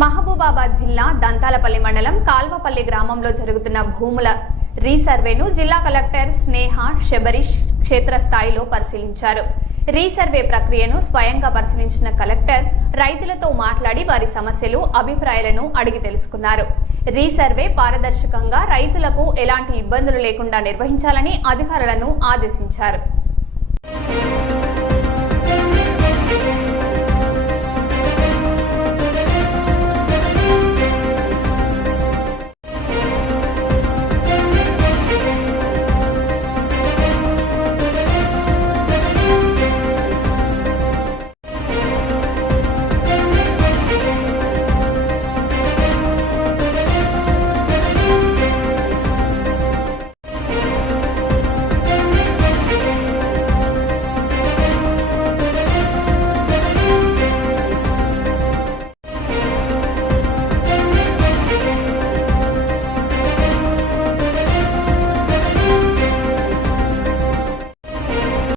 మహబూబాబాద్ జిల్లా దంతాలపల్లి మండలం కాల్వపల్లి గ్రామంలో జరుగుతున్న భూముల రీసర్వేను జిల్లా కలెక్టర్ స్నేహ శబరీష్ క్షేత్రస్థాయిలో పరిశీలించారు. రీసర్వే ప్రక్రియను స్వయంగా పరిశీలించిన కలెక్టర్ రైతులతో మాట్లాడి వారి సమస్యలు, అభిప్రాయాలను అడిగి తెలుసుకున్నారు. రీసర్వే పారదర్శకంగా రైతులకు ఎలాంటి ఇబ్బందులు లేకుండా నిర్వహించాలని అధికారులను ఆదేశించారు.